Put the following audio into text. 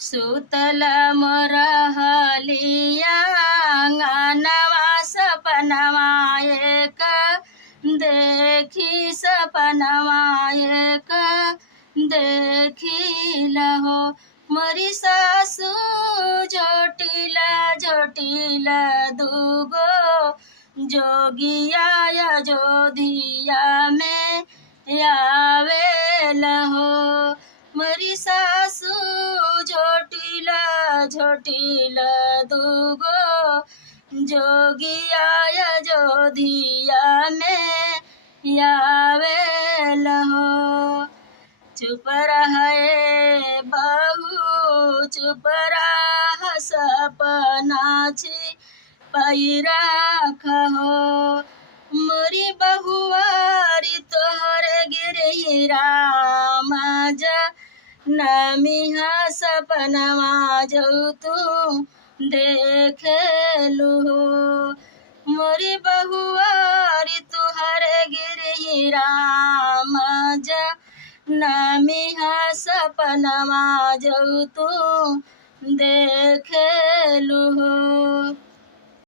सुतल मोरहलिया आंगनवा सपनवा एक देखी सपनवा एक देखी लहो। मोरी सासू झोटिला झोटिला दूगो जोगिया या जोधिया में आवे लहो। मोरी सासू झोटिला झोटिला दूगो जोगिया या जोधिया में आवे लहो। चुप रहे बहू चुप रह सपनाची पैरा खहो। मोरी बहुआरी तोहर गिरही राम नमिहा सपनवा जो तू देख लू। मोरी बहुआरी तुहर गिरही राम नमिहा सपनवा जो तू देख लू।